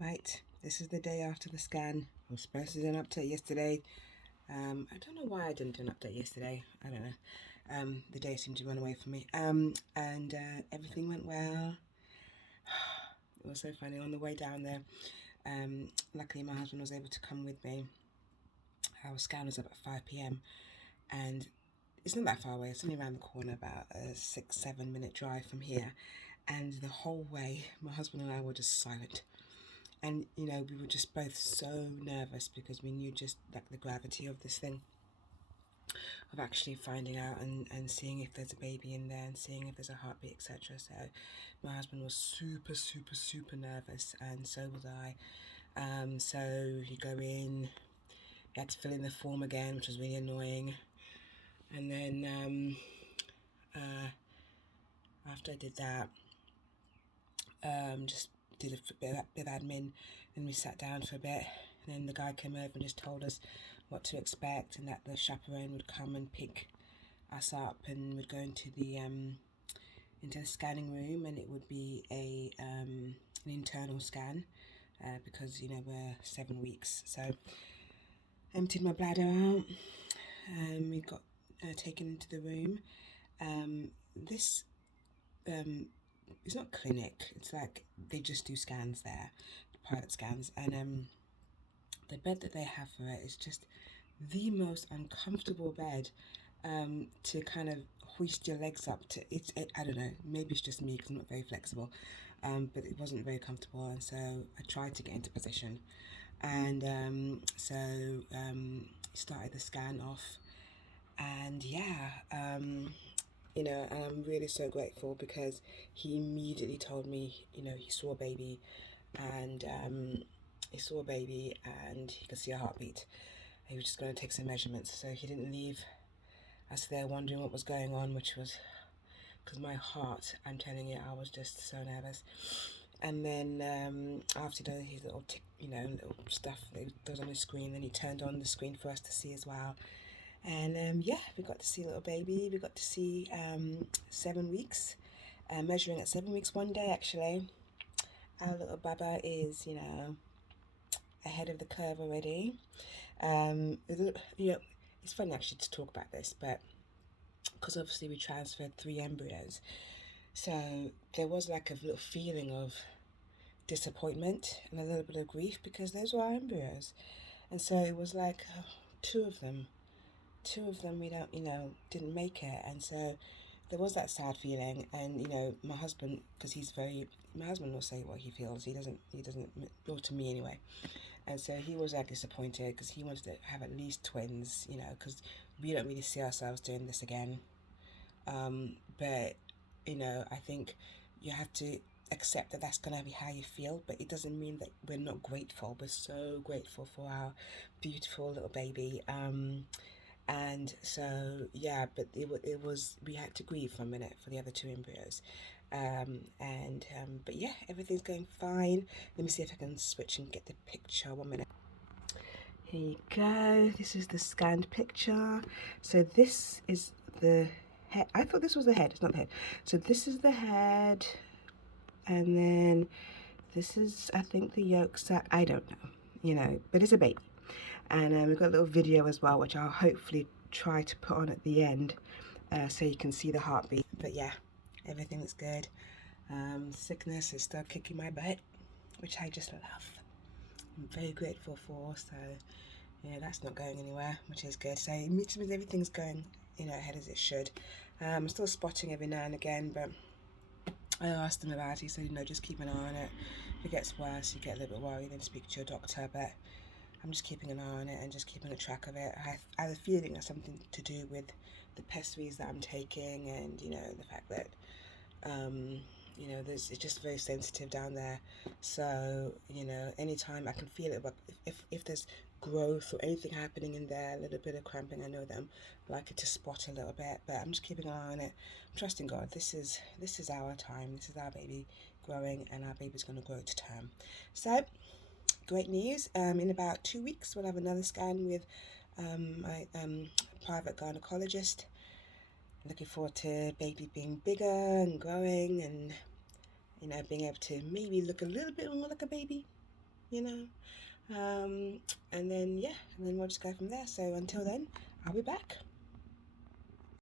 Right, this is the day after the scan. I was supposed to do an update yesterday. I don't know why I didn't do an update yesterday. I don't know. The day seemed to run away from me. And everything went well. It was so funny on the way down there. Luckily, my husband was able to come with me. Our scan was up at 5 p.m. and it's not that far away. It's only around the corner, about a 6-7 minute drive from here. And the whole way, my husband and I were just silent. And we were just both so nervous because we knew just like the gravity of this thing, of actually finding out and seeing if there's a baby in there and seeing if there's a heartbeat, etc. So my husband was super, super, super nervous, and so was I. So you go in, you had to fill in the form again, which was really annoying. And then after I did that, just did a bit of admin, and we sat down for a bit, and then the guy came over and just told us what to expect, and that the chaperone would come and pick us up, and we'd go into the scanning room, and it would be an internal scan, because we're 7 weeks. So emptied my bladder out, and we got taken into the room. This it's not clinic, it's like they just do scans there, private scans, and the bed that they have for it is just the most uncomfortable bed, to kind of hoist your legs up to. I don't know, maybe it's just me because I'm not very flexible, but it wasn't very comfortable, and so I tried to get into position, and started the scan off, and yeah, I'm really so grateful because he immediately told me, he saw a baby, and he could see a heartbeat. He was just going to take some measurements, so he didn't leave us there wondering what was going on, which was because my heart, I'm telling you, I was just so nervous. And then after his little little stuff that goes on the screen, then he turned on the screen for us to see as well. And yeah, we got to see a little baby. We got to see 7 weeks, measuring at 7 weeks one day actually. Our little Baba is, ahead of the curve already. It's funny actually to talk about this, but because obviously we transferred 3 embryos, so there was like a little feeling of disappointment and a little bit of grief because those were our embryos, and so it was like, oh, two of them we don't didn't make it, and so there was that sad feeling. And my husband, because my husband will say what he feels. He doesn't, or to me anyway. And so he was like disappointed because he wanted to have at least twins, because we don't really see ourselves doing this again. But I think you have to accept that that's gonna be how you feel, but it doesn't mean that we're not grateful. We're so grateful for our beautiful little baby. And so yeah, but it was, we had to grieve for a minute for the other two embryos. But yeah, everything's going fine. Let me see if I can switch and get the picture. 1 minute. Here you go. This is the scanned picture. So this is the head. I thought this was the head. It's not the head. So this is the head, and then this is, I think, the yolk sac. I don't know, but it's a baby. And we've got a little video as well, which I'll hopefully try to put on at the end, so you can see the heartbeat. But yeah, everything looks good. Sickness is still kicking my butt, which I just love. I'm very grateful for. So yeah, that's not going anywhere, which is good. So it means everything's going ahead as it should. I'm still spotting every now and again, but I asked him about it. He said, just keep an eye on it. If it gets worse, you get a little bit worried and speak to your doctor. But I'm just keeping an eye on it and just keeping a track of it. I have a feeling that's something to do with the pessaries that I'm taking, and the fact that it's just very sensitive down there. So anytime I can feel it, but if there's growth or anything happening in there, a little bit of cramping, I know that I'm likely to spot a little bit. But I'm just keeping an eye on it. I'm trusting God. This is our time. This is our baby growing, and our baby's going to grow to term. So great news. In about 2 weeks, we'll have another scan with my private gynecologist. Looking forward to baby being bigger and growing, and being able to maybe look a little bit more like a baby. you know. And then, yeah, and then we'll just go from there. So until then, I'll be back.